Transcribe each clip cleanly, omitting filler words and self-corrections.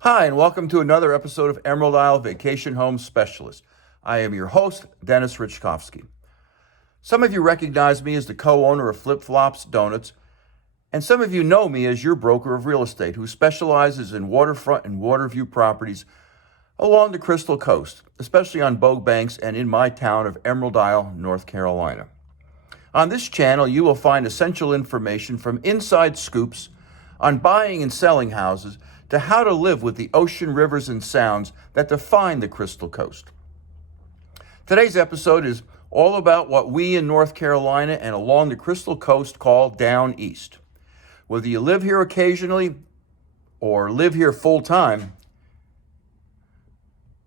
Hi, and welcome to another episode of Emerald Isle Vacation Home Specialist. I am your host, Dennis Richkovsky. Some of you recognize me as the co-owner of Flip Flops Donuts, and some of you know me as your broker of real estate who specializes in waterfront and waterview properties along the Crystal Coast, especially on Bogue Banks and in my town of Emerald Isle, North Carolina. On this channel, you will find essential information from inside scoops on buying and selling houses to how to live with the ocean, rivers, and sounds that define the Crystal Coast. Today's episode is all about what we in North Carolina and along the Crystal Coast call down east. Whether you live here occasionally or live here full time,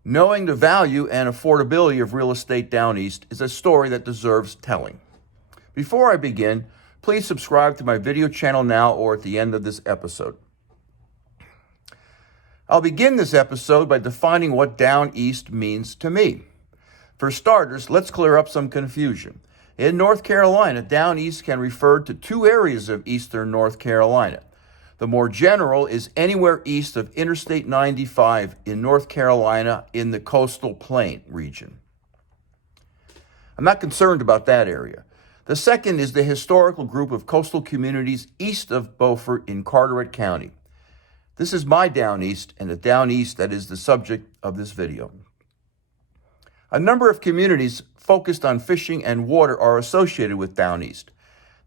knowing the value and affordability of real estate down east is a story that deserves telling. Before I begin, please subscribe to my video channel now or at the end of this episode. I'll begin this episode by defining what down east means to me. For starters, let's clear up some confusion. In North Carolina, down east can refer to two areas of eastern North Carolina. The more general is anywhere east of Interstate 95 in North Carolina in the coastal plain region. I'm not concerned about that area. The second is the historical group of coastal communities east of Beaufort in Carteret County. This is my down east and the down east that is the subject of this video. A number of communities focused on fishing and water are associated with down east.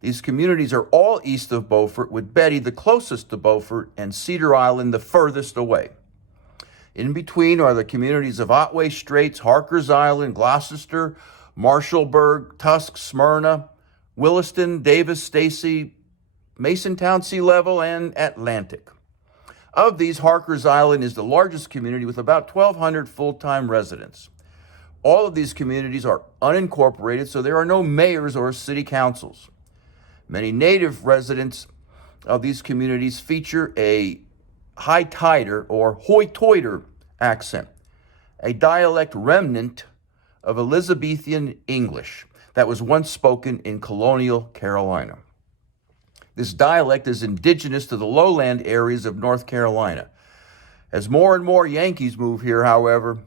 These communities are all east of Beaufort, with Betty the closest to Beaufort and Cedar Island the furthest away. In between are the communities of Otway Straits, Harkers Island, Gloucester, Marshallburg, Tusk, Smyrna, Williston, Davis, Stacy, Masontown Sea Level, and Atlantic. Of these, Harkers Island is the largest community with about 1,200 full-time residents. All of these communities are unincorporated, so there are no mayors or city councils. Many native residents of these communities feature a high-tider or hoy-toiter accent, a dialect remnant of Elizabethan English that was once spoken in colonial Carolina. This dialect is indigenous to the lowland areas of North Carolina. As more and more Yankees move here, however,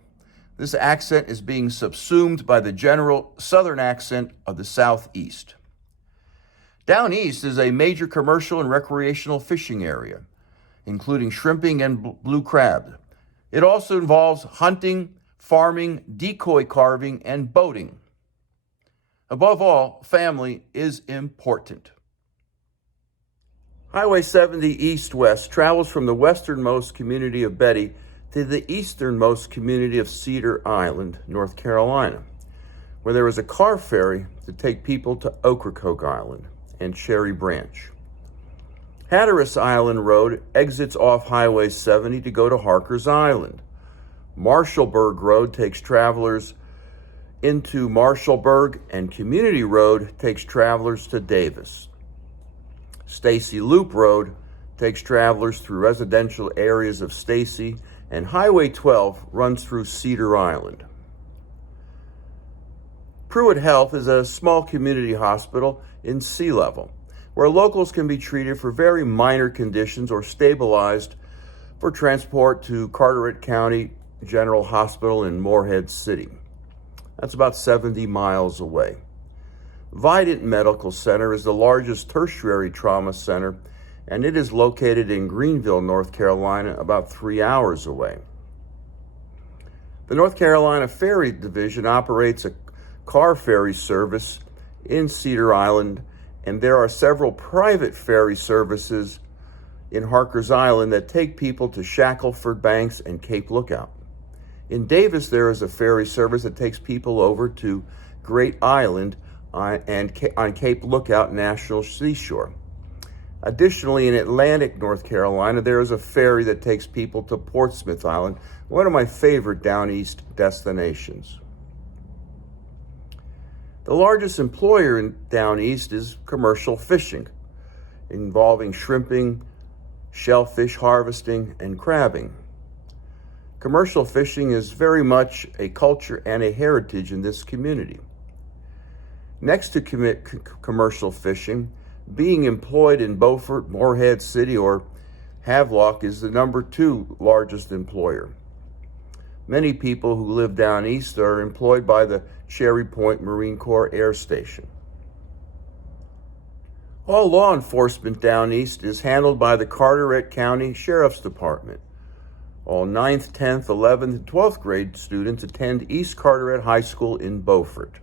this accent is being subsumed by the general southern accent of the southeast. Down east is a major commercial and recreational fishing area, including shrimping and blue crab. It also involves hunting, farming, decoy carving, and boating. Above all, family is important. Highway 70 east-west travels from the westernmost community of Betty to the easternmost community of Cedar Island, North Carolina, where there is a car ferry to take people to Ocracoke Island and Cherry Branch. Hatteras Island Road exits off Highway 70 to go to Harkers Island. Marshallburg Road takes travelers into Marshallburg, and Community Road takes travelers to Davis. Stacy Loop Road takes travelers through residential areas of Stacy, and Highway 12 runs through Cedar Island. Pruitt Health is a small community hospital in Sea Level, where locals can be treated for very minor conditions or stabilized for transport to Carteret County General Hospital in Morehead City. That's about 70 miles away. Vidant Medical Center is the largest tertiary trauma center, and it is located in Greenville, North Carolina, about 3 hours away. The North Carolina Ferry Division operates a car ferry service in Cedar Island, and there are several private ferry services in Harkers Island that take people to Shackleford Banks and Cape Lookout. In Davis, there is a ferry service that takes people over to Great Island on Cape Lookout National Seashore. Additionally, in Atlantic, North Carolina, there is a ferry that takes people to Portsmouth Island, one of my favorite down east destinations. The largest employer in down east is commercial fishing, involving shrimping, shellfish harvesting, and crabbing. Commercial fishing is very much a culture and a heritage in this community. Next to commercial fishing, being employed in Beaufort, Morehead City, or Havelock is the number 2 largest employer. Many people who live down east are employed by the Cherry Point Marine Corps Air Station. All law enforcement down east is handled by the Carteret County Sheriff's Department. All 9th, 10th, 11th, and 12th grade students attend East Carteret High School in Beaufort.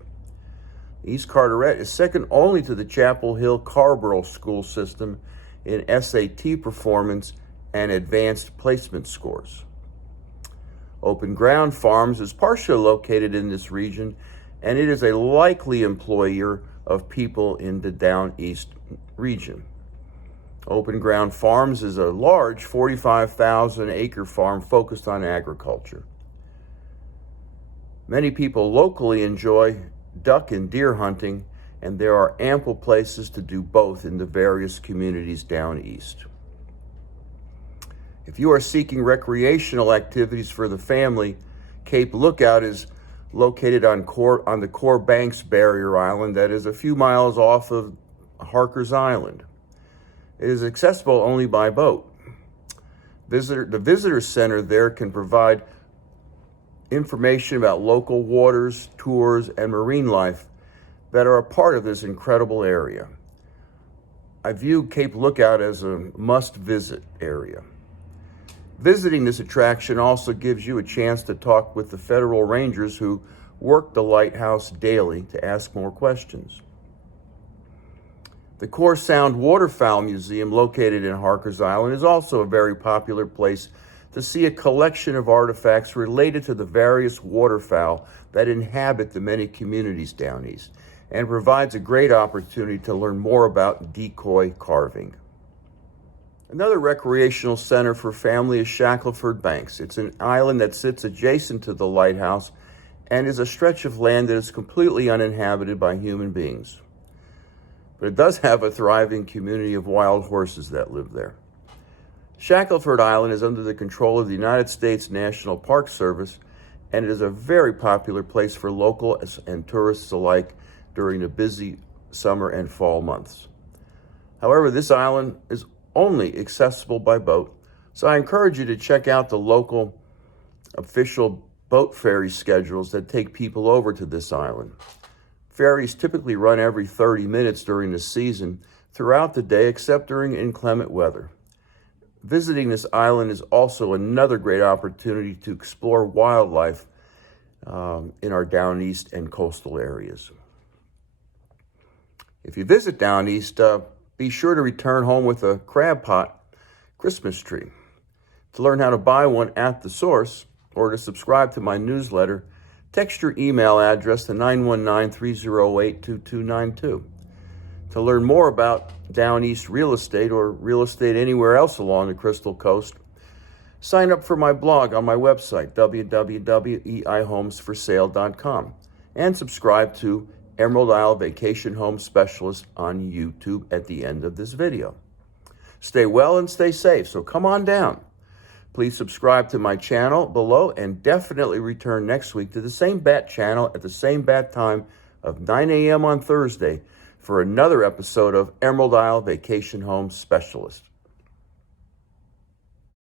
East Carteret is second only to the Chapel Hill Carrboro school system in SAT performance and advanced placement scores. Open Ground Farms is partially located in this region, and it is a likely employer of people in the Down East region. Open Ground Farms is a large 45,000-acre farm focused on agriculture. Many people locally enjoy duck and deer hunting, and there are ample places to do both in the various communities down east. If you are seeking recreational activities for the family, Cape Lookout is located on the Core Banks barrier island that is a few miles off of Harker's Island. It is accessible only by boat. The visitor center there can provide information about local waters, tours, and marine life that are a part of this incredible area. I view Cape Lookout as a must-visit area. Visiting this attraction also gives you a chance to talk with the federal rangers who work the lighthouse daily to ask more questions. The Core Sound Waterfowl Museum, located in Harker's Island, is also a very popular place to see a collection of artifacts related to the various waterfowl that inhabit the many communities down east, and provides a great opportunity to learn more about decoy carving. Another recreational center for family is Shackleford Banks. It's an island that sits adjacent to the lighthouse and is a stretch of land that is completely uninhabited by human beings. But it does have a thriving community of wild horses that live there. Shackleford Island is under the control of the United States National Park Service, and it is a very popular place for locals and tourists alike during the busy summer and fall months. However, this island is only accessible by boat, so I encourage you to check out the local official boat ferry schedules that take people over to this island. Ferries typically run every 30 minutes during the season throughout the day, except during inclement weather. Visiting this island is also another great opportunity to explore wildlife in our down east and coastal areas. If you visit down east, be sure to return home with a crab pot Christmas tree. To learn how to buy one at the source or to subscribe to my newsletter, text your email address to 919-308-2292. To learn more about Down East real estate or real estate anywhere else along the Crystal Coast, sign up for my blog on my website, www.eihomesforsale.com, and subscribe to Emerald Isle Vacation Home Specialist on YouTube at the end of this video. Stay well and stay safe, so come on down. Please subscribe to my channel below and definitely return next week to the same bat channel at the same bat time of 9 a.m. on Thursday for another episode of Emerald Isle Vacation Home Specialist.